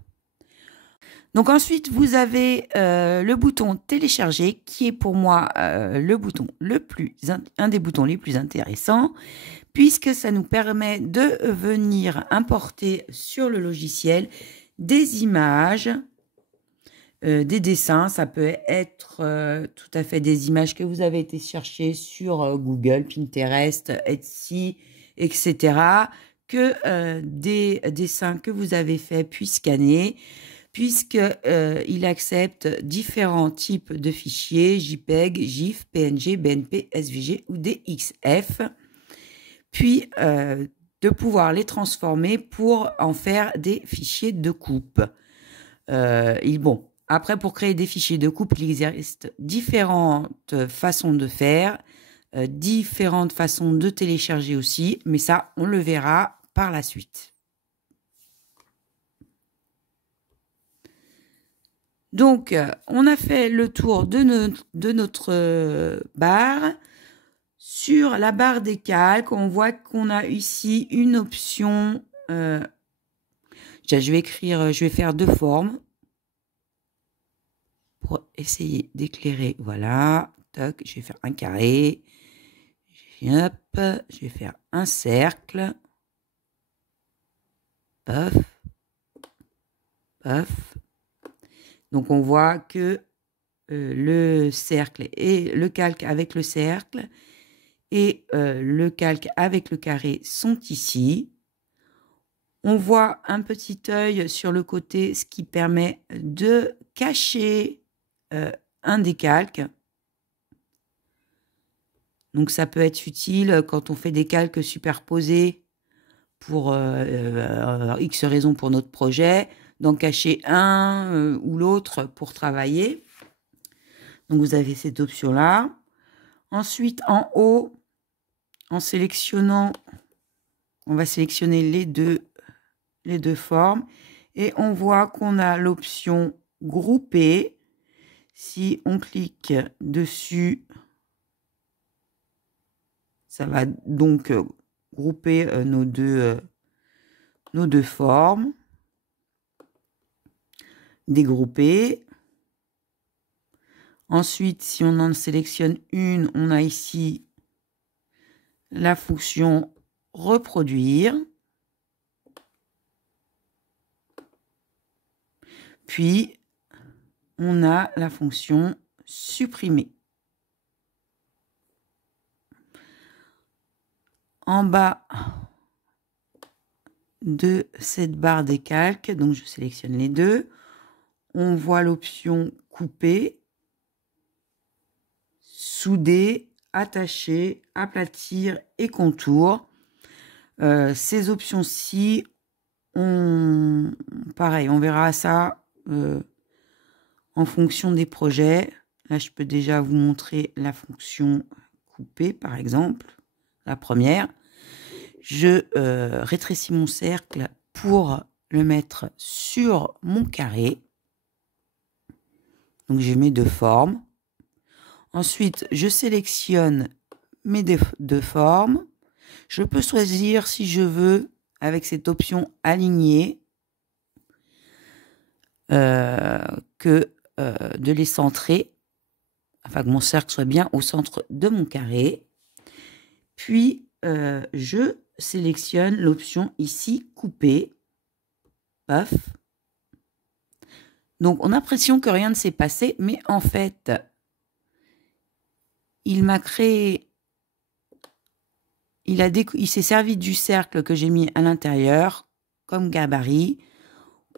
Donc ensuite, vous avez le bouton télécharger qui est pour moi un des boutons les plus intéressants puisque ça nous permet de venir importer sur le logiciel des images, des dessins. Ça peut être tout à fait des images que vous avez été chercher sur Google, Pinterest, Etsy, etc. Que des dessins que vous avez faits puis scannés, puisqu'il accepte différents types de fichiers, JPEG, GIF, PNG, BNP, SVG ou DXF, puis de pouvoir les transformer pour en faire des fichiers de coupe. Bon, après, pour créer des fichiers de coupe, il existe différentes façons de faire, différentes façons de télécharger aussi, mais ça, on le verra par la suite. Donc, on a fait le tour de notre barre. Sur la barre des calques, on voit qu'on a ici une option. Je vais faire deux formes pour essayer d'éclairer. Voilà, toc, je vais faire un carré. Hop, je vais faire un cercle. Paf, paf. Donc on voit que le cercle et le calque avec le cercle et le calque avec le carré sont ici. On voit un petit œil sur le côté, ce qui permet de cacher un des calques. Donc ça peut être utile quand on fait des calques superposés pour X raisons pour notre projet, d'en cacher un ou l'autre pour travailler. Donc vous avez cette option-là. Ensuite, en haut, en sélectionnant, on va sélectionner les deux formes et on voit qu'on a l'option grouper. Si on clique dessus, ça va donc grouper nos deux formes, dégrouper. Ensuite, si on en sélectionne une, on a ici la fonction reproduire. Puis, on a la fonction supprimer. En bas de cette barre des calques, donc je sélectionne les deux, on voit l'option couper, souder, attacher, aplatir et contour. Ces options-ci, pareil, on verra ça en fonction des projets. Là, je peux déjà vous montrer la fonction couper, par exemple. La première, je rétrécis mon cercle pour le mettre sur mon carré. Donc, j'ai mes deux formes. Ensuite, je sélectionne mes deux formes. Je peux choisir, si je veux, avec cette option aligner, de les centrer, afin que mon cercle soit bien au centre de mon carré. Puis, je sélectionne l'option ici, couper. Paf. Donc, on a l'impression que rien ne s'est passé, mais en fait, il m'a créé, il s'est servi du cercle que j'ai mis à l'intérieur comme gabarit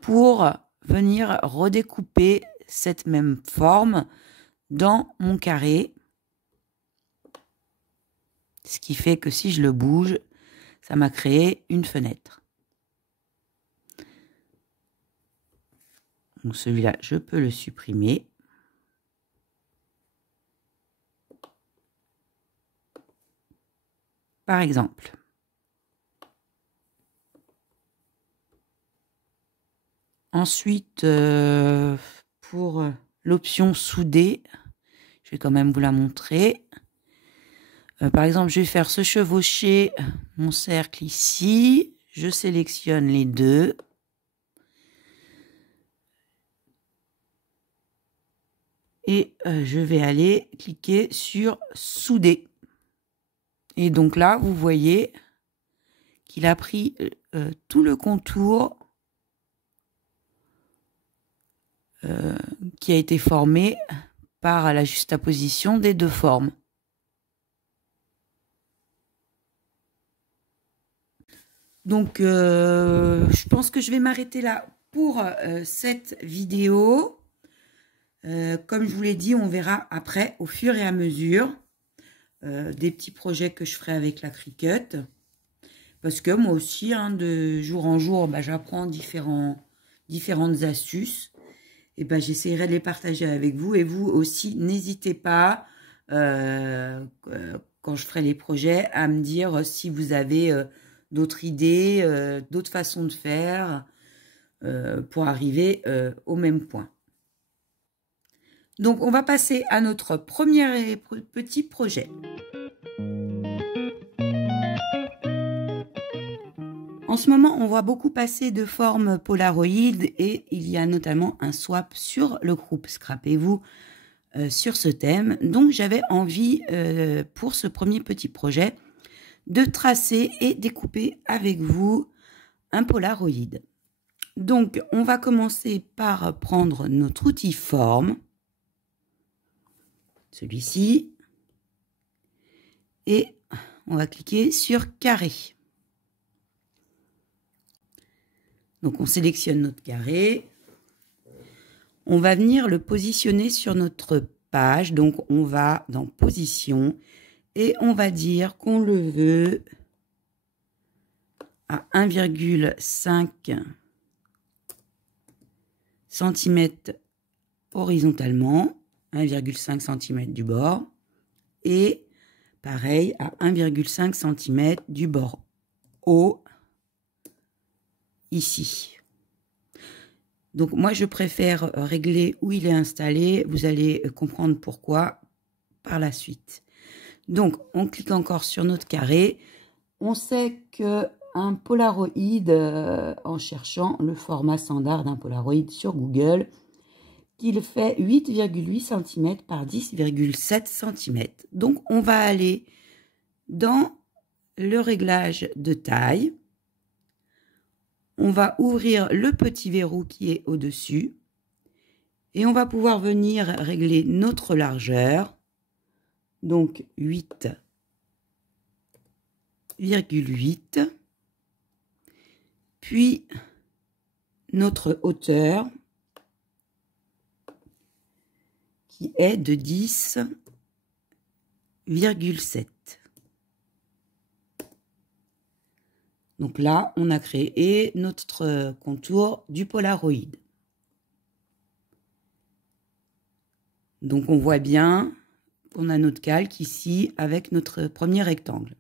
pour venir redécouper cette même forme dans mon carré. Ce qui fait que si je le bouge, ça m'a créé une fenêtre. Donc celui-là, je peux le supprimer. Par exemple. Ensuite, pour l'option souder, je vais quand même vous la montrer. Par exemple, je vais faire se chevaucher mon cercle ici. Je sélectionne les deux. Et je vais aller cliquer sur souder. Et donc là, vous voyez qu'il a pris tout le contour qui a été formé par la juxtaposition des deux formes. Donc, je pense que je vais m'arrêter là pour cette vidéo, comme je vous l'ai dit, on verra après, au fur et à mesure, des petits projets que je ferai avec la Cricut. Parce que moi aussi, hein, de jour en jour, bah, j'apprends différentes astuces. Et ben, j'essaierai de les partager avec vous. Et vous aussi, n'hésitez pas, quand je ferai les projets, à me dire si vous avez d'autres idées, d'autres façons de faire pour arriver au même point. Donc, on va passer à notre premier petit projet. En ce moment, on voit beaucoup passer de formes Polaroid et il y a notamment un swap sur le groupe Scrapez-vous sur ce thème. Donc, j'avais envie, pour ce premier petit projet, de tracer et découper avec vous un Polaroid. Donc, on va commencer par prendre notre outil forme, celui-ci, et on va cliquer sur carré. Donc, on sélectionne notre carré. On va venir le positionner sur notre page. Donc, on va dans Position et on va dire qu'on le veut à 1,5 cm horizontalement, 1,5 cm du bord et pareil à 1,5 cm du bord haut ici. Donc moi je préfère régler où il est installé, vous allez comprendre pourquoi par la suite. Donc on clique encore sur notre carré, on sait que un Polaroid, en cherchant le format standard d'un Polaroid sur Google, qu'il fait 8,8 cm par 10,7 cm. Donc on va aller dans le réglage de taille. On va ouvrir le petit verrou qui est au-dessus et on va pouvoir venir régler notre largeur. Donc 8,8. Puis notre hauteur qui est de 10,7. Donc là, on a créé notre contour du Polaroid. Donc on voit bien qu'on a notre calque ici avec notre premier rectangle.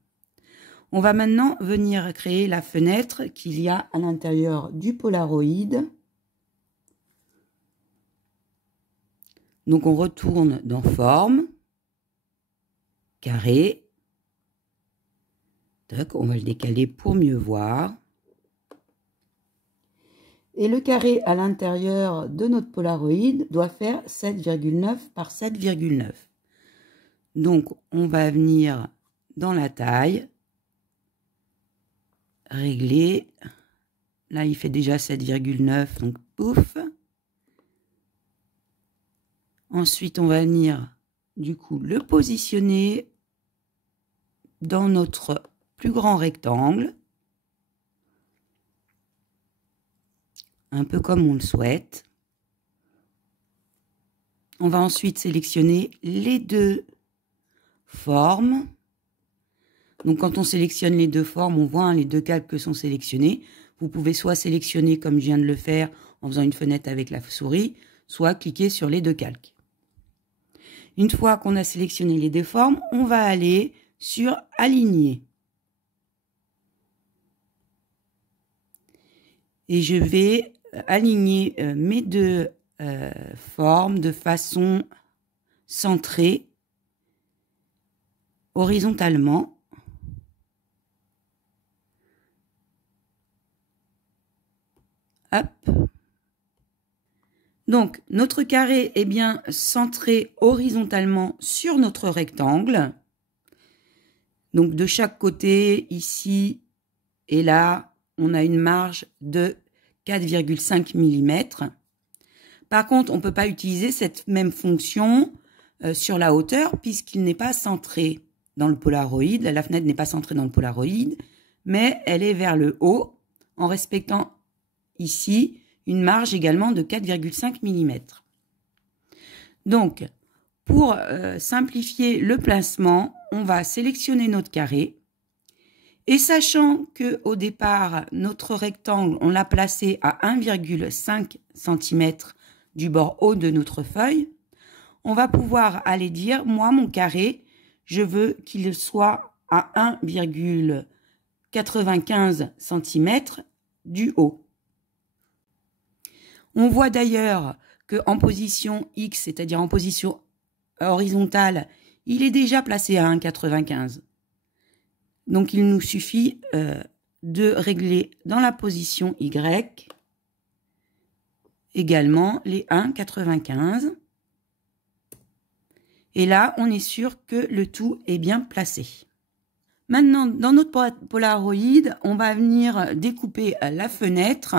On va maintenant venir créer la fenêtre qu'il y a à l'intérieur du Polaroid. Donc on retourne dans Forme, Carré. On va le décaler pour mieux voir. Et le carré à l'intérieur de notre Polaroid doit faire 7,9 par 7,9. Donc, on va venir dans la taille, régler. Là, il fait déjà 7,9, donc pouf. Ensuite, on va venir, du coup, le positionner dans notre plus grand rectangle, un peu comme on le souhaite. On va ensuite sélectionner les deux formes. Donc quand on sélectionne les deux formes, on voit hein, les deux calques sont sélectionnés. Vous pouvez soit sélectionner comme je viens de le faire en faisant une fenêtre avec la souris, soit cliquer sur les deux calques. Une fois qu'on a sélectionné les deux formes, on va aller sur Aligner. Et je vais aligner mes deux formes de façon centrée, horizontalement. Hop. Donc, notre carré est bien centré horizontalement sur notre rectangle. Donc, de chaque côté, ici et là, on a une marge de 4,5 mm. Par contre, on ne peut pas utiliser cette même fonction sur la hauteur puisqu'il n'est pas centré dans le Polaroid. La fenêtre n'est pas centrée dans le Polaroid, mais elle est vers le haut en respectant ici une marge également de 4,5 mm. Donc, pour simplifier le placement, on va sélectionner notre carré. Et sachant qu'au départ, notre rectangle, on l'a placé à 1,5 cm du bord haut de notre feuille, on va pouvoir aller dire, moi, mon carré, je veux qu'il soit à 1,95 cm du haut. On voit d'ailleurs qu'en position X, c'est-à-dire en position horizontale, il est déjà placé à 1,95. Donc, il nous suffit de régler dans la position Y également les 1,95. Et là, on est sûr que le tout est bien placé. Maintenant, dans notre Polaroid, on va venir découper la fenêtre.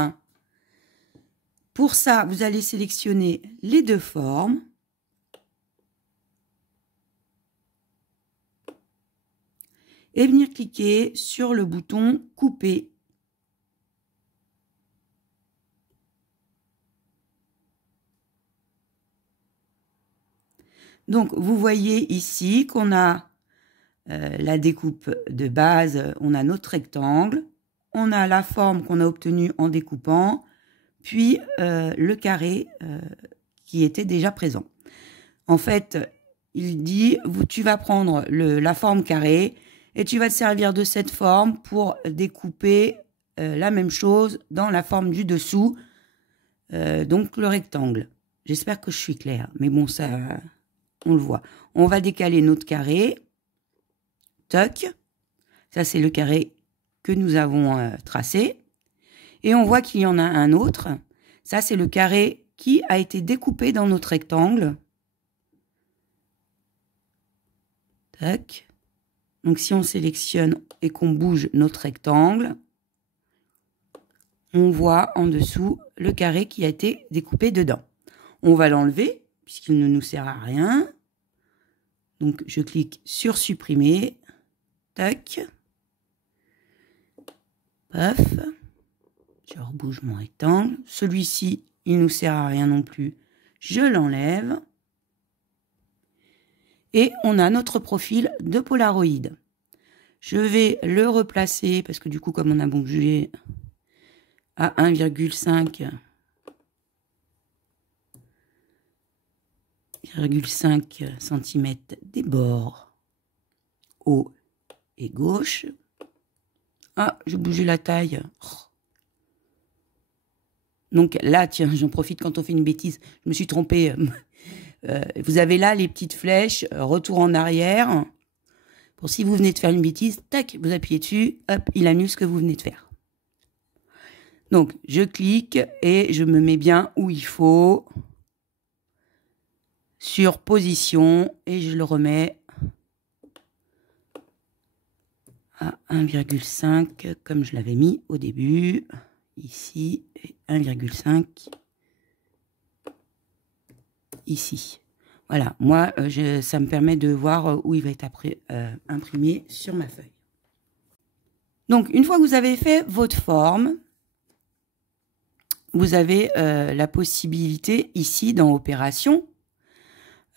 Pour ça, vous allez sélectionner les deux formes. Et venir cliquer sur le bouton couper. Donc, vous voyez ici qu'on a la découpe de base, on a notre rectangle, on a la forme qu'on a obtenue en découpant, puis le carré qui était déjà présent. En fait, il dit, tu vas prendre la forme carré, et tu vas te servir de cette forme pour découper la même chose dans la forme du dessous, donc le rectangle. J'espère que je suis claire, mais bon, ça, on le voit. On va décaler notre carré. Toc. Ça, c'est le carré que nous avons tracé. Et on voit qu'il y en a un autre. Ça, c'est le carré qui a été découpé dans notre rectangle. Toc. Donc, si on sélectionne et qu'on bouge notre rectangle, on voit en dessous le carré qui a été découpé dedans. On va l'enlever, puisqu'il ne nous sert à rien. Donc, je clique sur supprimer. Tac. Paf. Je rebouge mon rectangle. Celui-ci, il ne nous sert à rien non plus. Je l'enlève. Et on a notre profil de Polaroid. Je vais le replacer, parce que du coup, comme on a bougé à 1,5 cm des bords haut et gauche. Ah, j'ai bougé la taille. Donc là, tiens, j'en profite quand on fait une bêtise. Je me suis trompée. Vous avez là les petites flèches, retour en arrière. Pour si vous venez de faire une bêtise, tac, vous appuyez dessus, hop, il annule ce que vous venez de faire. Donc, je clique et je me mets bien où il faut. Sur position et je le remets à 1,5 comme je l'avais mis au début. Ici, et 1,5 ici. Voilà, moi, ça me permet de voir où il va être après, imprimé sur ma feuille. Donc, une fois que vous avez fait votre forme, vous avez la possibilité ici dans Opération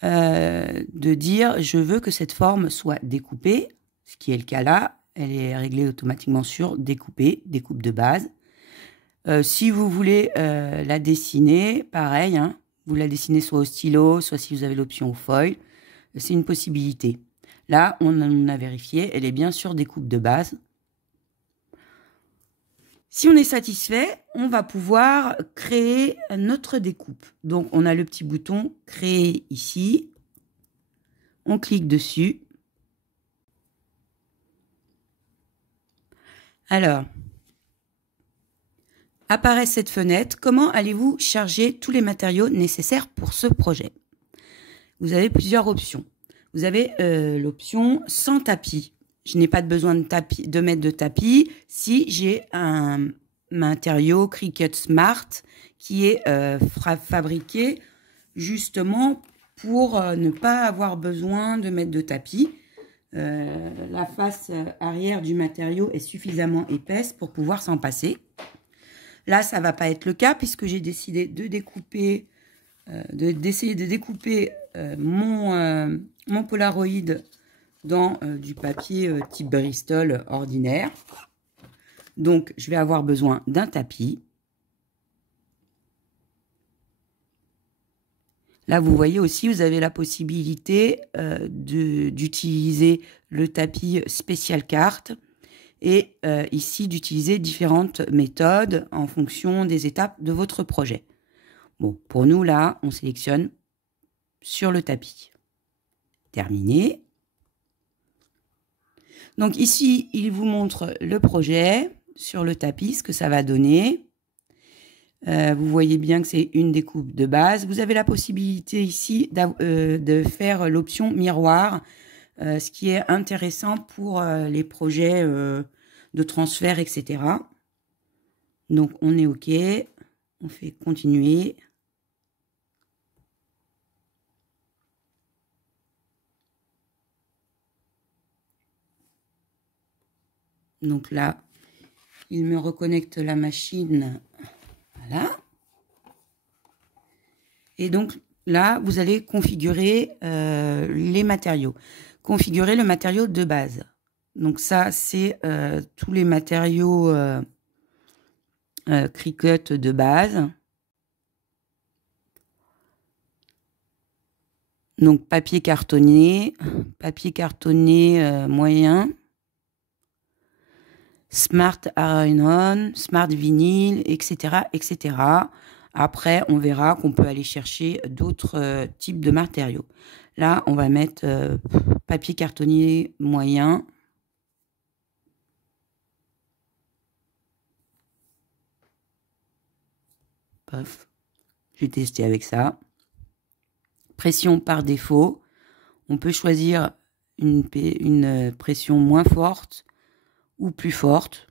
de dire je veux que cette forme soit découpée, ce qui est le cas là. Elle est réglée automatiquement sur découper, découpe de base. Si vous voulez la dessiner, pareil, hein, vous la dessinez soit au stylo, soit si vous avez l'option au foil, c'est une possibilité. Là, on a vérifié, elle est bien sur découpe de base. Si on est satisfait, on va pouvoir créer notre découpe. Donc, on a le petit bouton « Créer » ici. On clique dessus. Alors, apparaît cette fenêtre. Comment allez-vous charger tous les matériaux nécessaires pour ce projet? Vous avez plusieurs options. Vous avez l'option « Sans tapis ». Je n'ai pas besoin de mettre de tapis si j'ai un matériau Cricut Smart qui est fabriqué justement pour ne pas avoir besoin de mettre de tapis. La face arrière du matériau est suffisamment épaisse pour pouvoir s'en passer. Là, ça va pas être le cas puisque j'ai décidé de découper, d'essayer de découper mon Polaroid dans du papier type Bristol ordinaire. Donc, je vais avoir besoin d'un tapis. Là, vous voyez aussi, vous avez la possibilité d'utiliser le tapis spécial carte et ici d'utiliser différentes méthodes en fonction des étapes de votre projet. Bon, pour nous, là, on sélectionne sur le tapis. Terminé. Donc ici, il vous montre le projet sur le tapis, ce que ça va donner. Vous voyez bien que c'est une découpe de base. Vous avez la possibilité ici de faire l'option miroir, ce qui est intéressant pour les projets de transfert, etc. Donc, on est OK. On fait continuer. Donc là, il me reconnecte la machine. Voilà. Et donc là, vous allez configurer les matériaux. Configurer le matériau de base. Donc ça, c'est tous les matériaux Cricut de base. Donc papier cartonné moyen. Smart Iron-On, Smart Vinyl, etc., etc. Après, on verra qu'on peut aller chercher d'autres types de matériaux. Là, on va mettre papier cartonnier moyen. Paf. Je vais tester avec ça. Pression par défaut. On peut choisir une pression moins forte ou plus forte.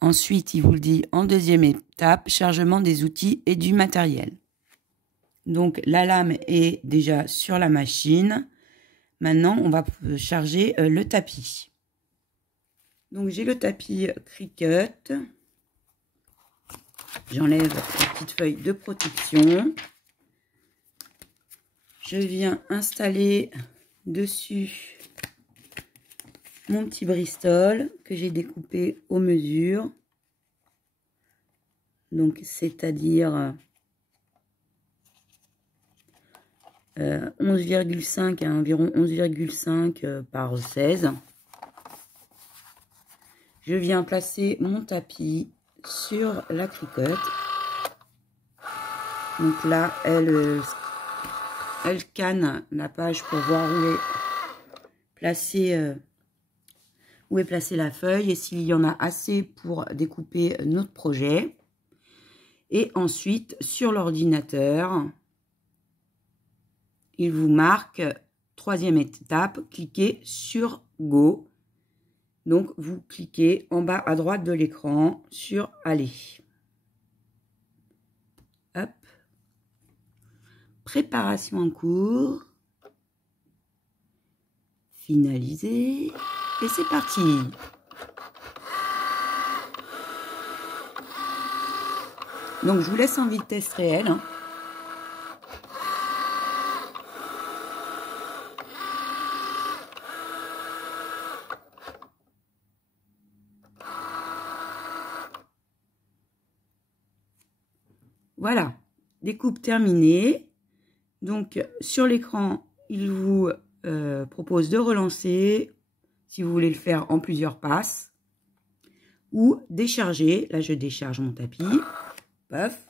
Ensuite, il vous le dit en deuxième étape, chargement des outils et du matériel. Donc, la lame est déjà sur la machine. Maintenant, on va charger le tapis. Donc, j'ai le tapis Cricut. J'enlève la petite feuille de protection. Je viens installer dessus mon petit Bristol que j'ai découpé aux mesures. Donc, c'est-à-dire 11,5 à environ 11,5 par 16. Je viens placer mon tapis sur la Cricut. Donc là, elle scanne la page pour voir où est placée la feuille et s'il y en a assez pour découper notre projet. Et ensuite, sur l'ordinateur, il vous marque troisième étape, cliquez sur Go. Donc, vous cliquez en bas à droite de l'écran sur Aller. Hop. Préparation en cours. Finaliser. Et c'est parti. Donc, je vous laisse en vitesse réelle. Hein. Voilà, découpe terminée. Donc, sur l'écran, il vous propose de relancer si vous voulez le faire en plusieurs passes ou décharger. Là, je décharge mon tapis. Paf.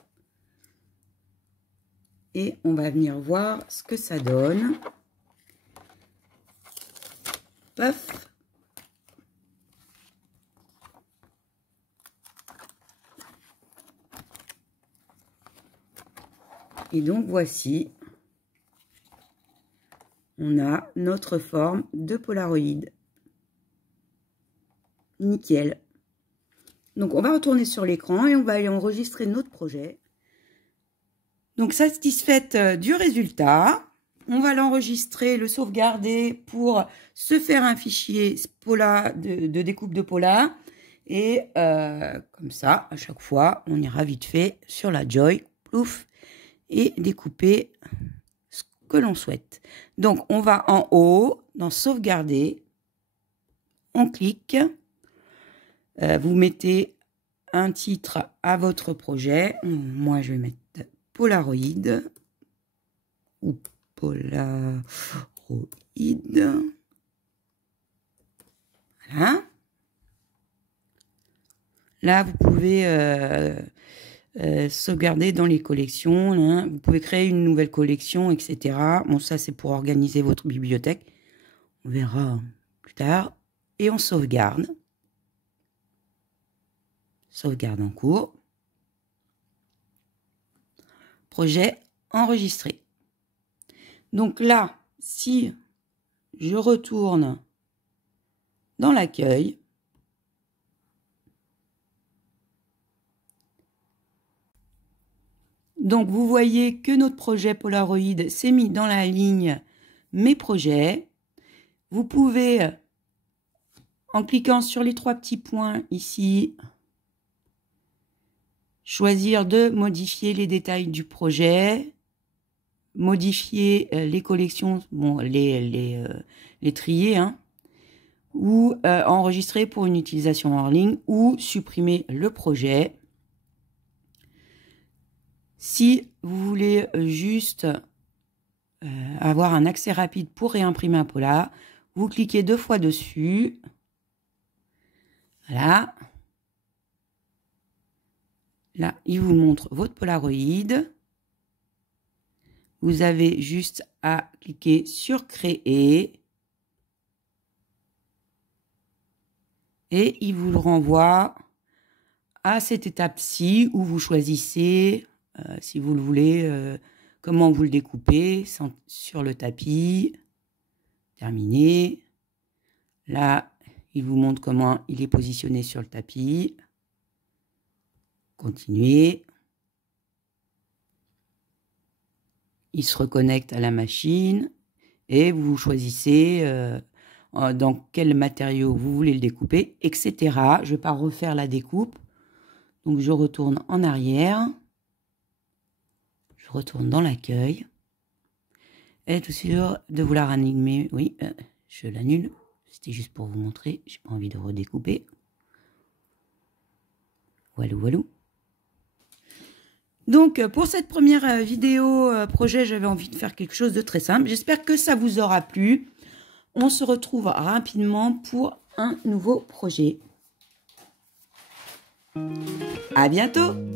Et on va venir voir ce que ça donne. Paf. Et donc, voici, on a notre forme de Polaroid. Nickel. Donc, on va retourner sur l'écran et on va aller enregistrer notre projet. Donc, satisfaite du résultat. on va l'enregistrer, le sauvegarder pour se faire un fichier Pola de découpe de Pola. Et comme ça, à chaque fois, on ira vite fait sur la Joy, plouf, et découper ce que l'on souhaite. Donc, on va en haut, dans sauvegarder, on clique, vous mettez un titre à votre projet. Moi, je vais mettre Polaroid ou Polaroid. Voilà. Là, vous pouvez sauvegarder dans les collections. Hein. Vous pouvez créer une nouvelle collection, etc. Bon, ça, c'est pour organiser votre bibliothèque. On verra plus tard. Et on sauvegarde. Sauvegarde en cours. Projet enregistré. Donc là, si je retourne dans l'accueil, donc vous voyez que notre projet Polaroid s'est mis dans la ligne Mes projets. Vous pouvez, en cliquant sur les 3 petits points ici, choisir de modifier les détails du projet, modifier les collections, bon, les trier, hein, ou enregistrer pour une utilisation hors ligne, ou supprimer le projet. Si vous voulez juste avoir un accès rapide pour réimprimer un Pola, vous cliquez 2 fois dessus. Voilà. Là, il vous montre votre Polaroid. Vous avez juste à cliquer sur Créer. Et il vous le renvoie à cette étape-ci où vous choisissez, si vous le voulez, comment vous le découpez sur le tapis. Terminé. Là, il vous montre comment il est positionné sur le tapis. Continuez. Il se reconnecte à la machine et vous choisissez dans quel matériau vous voulez le découper, etc. Je ne vais pas refaire la découpe. Donc, je retourne en arrière. Je retourne dans l'accueil. Êtes-vous sûr de vouloir animer? Oui, je l'annule. C'était juste pour vous montrer. J'ai pas envie de redécouper. Walou, walou. Donc, pour cette première vidéo projet, j'avais envie de faire quelque chose de très simple. J'espère que ça vous aura plu. On se retrouve rapidement pour un nouveau projet. À bientôt!